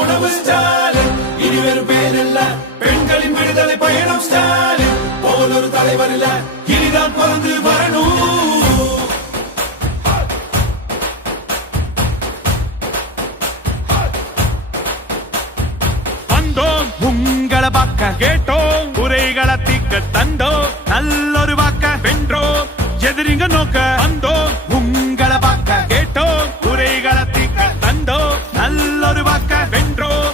உணவு ஸ்டாலின். இனி வெறும் பேர் இல்ல, பெண்களின் விடுதலை பயணம் ஸ்டாலின். போல் ஒரு தலைவர் இல்ல, இனிதான் பிறந்து வரணும். வந்தோம் உங்களை பார்க்க, கேட்டோம் குறைகளை தீர்க்க, தந்தோம் நல்லொரு வாக்க, வென்றோம் எதிரிங்க நோக்க. வந்தோம் உங்களை பார்க்க, கேட்டோம் குறைகளை தீர்க்க, தந்தோம் நல்லொரு வாக்க, வென்றோம்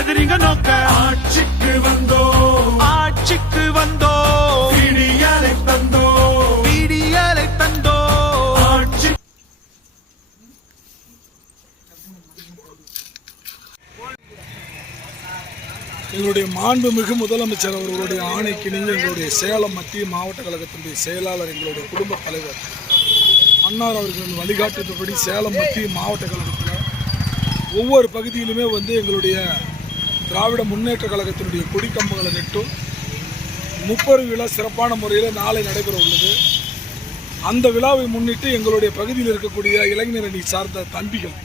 எதிரிங்க நோக்க. ஆட்சிக்கு வந்தோம், ஆட்சிக்கு வந்தோம், விடியலை தந்தோம், விடியலை தந்தோம். ஆட்சி எங்களுடைய மாண்புமிகு முதலமைச்சர் அவர்களுடைய ஆணைக்கு நீங்கள் எங்களுடைய சேலம் மத்திய மாவட்ட கழகத்தினுடைய செயலாளர், எங்களுடைய குடும்ப தலைவர் அன்னார் அவர்களின் வழிகாட்டுதல்படி சேலம் மத்திய மாவட்ட கழகத்தில் ஒவ்வொரு பகுதியிலுமே எங்களுடைய திராவிட முன்னேற்ற கழகத்தினுடைய கொடிக்கம்பங்களை நட்டும் முப்பெரும் விழா சிறப்பான முறையில் நாளை நடைபெற உள்ளது. அந்த விழாவை முன்னிட்டு எங்களுடைய பகுதியில் இருக்கக்கூடிய இளைஞர் அணி சார்ந்த தம்பிகள்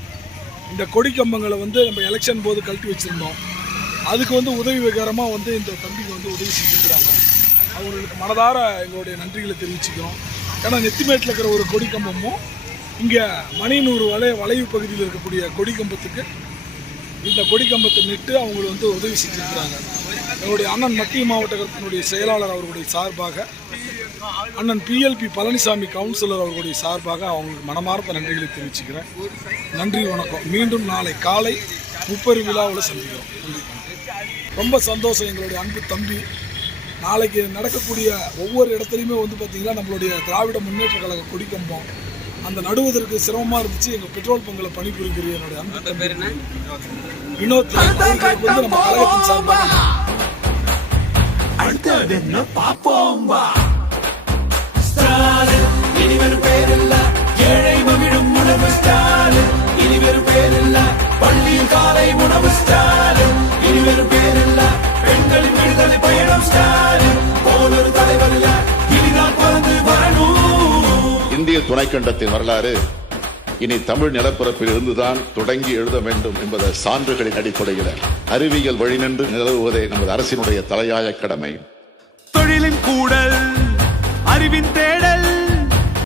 இந்த கொடிக்கம்பங்களை நம்ம எலெக்ஷன் போது கழட்டி வச்சுருந்தோம். அதுக்கு உதவிகரமாக இந்த தம்பிக்கு உதவி செஞ்சுருக்கிறாங்க. அவங்களுக்கு மனதார எங்களுடைய நன்றிகளை தெரிவிச்சுக்கிறோம். ஏன்னா நெத்திமேட்டில் இருக்கிற ஒரு கொடிக்கம்பமும் இங்கே மணிநூறு வளைவு பகுதியில் இருக்கக்கூடிய கொடிக்கம்பத்துக்கு இந்த கொடிக்கம்பத்தை நட்டு அவங்களுக்கு உதவி செஞ்சுருக்கிறாங்க. எங்களுடைய அண்ணன் மத்திய மாவட்டத்தினுடைய செயலாளர் அவர்களுடைய சார்பாக, அண்ணன் PLP பழனிசாமி கவுன்சிலர் அவர்களுடைய சார்பாக அவங்களுக்கு மனமார்ந்த நன்றிகளை தெரிவிச்சுக்கிறேன். நன்றி, வணக்கம். மீண்டும் நாளை காலை முப்பெரும் விழாவில் சந்திக்கிறோம். ரொம்ப சந்தோஷம். எங்களுடைய அன்பு தம்பி நாளைக்கு நடக்கக்கூடிய ஒவ்வொரு இடத்துலையுமே பார்த்திங்கன்னா நம்மளுடைய திராவிட முன்னேற்ற கழக கொடிக்கம்பம் அந்த நடுவதற்கு சிரமமாக இருந்துச்சு. எங்கள் பெட்ரோல் பங்கில் பணிபுரிகிற என்னுடைய அன்பு தம்பி வினோத் அவர்களுக்கு நம்ம கழகத்தின் சார்பாக அடுத்தது என்ன பாப்போம். ஸ்டாலின் இனி வெறும் பேர் இல்ல, ஏழை மகிழும் உணவு ஸ்டாலின். இனி வெறும் பேர் இல்ல, பள்ளியில் காலை உணவு ஸ்டாலின். இனி வெறும் பேர் இல்ல, பெண்களின் விடுதலை பயணம் ஸ்டாலின். போல் ஒரு தலைவர் இல்ல, இனிதான் பிறந்து வரணும். இந்திய துணைக்கண்டத்தின் வரலாறு இனி தமிழ் நிலப்பரப்பில் இருந்துதான் தொடங்கி எழுத வேண்டும் என்பதை சான்றுகளின் அடிப்படையில் அறிவியல் வழிநின்று நிலவுவதே நமது அரசினுடைய தலையாய கடமை. தொழிலின் கூடல் அறிவின்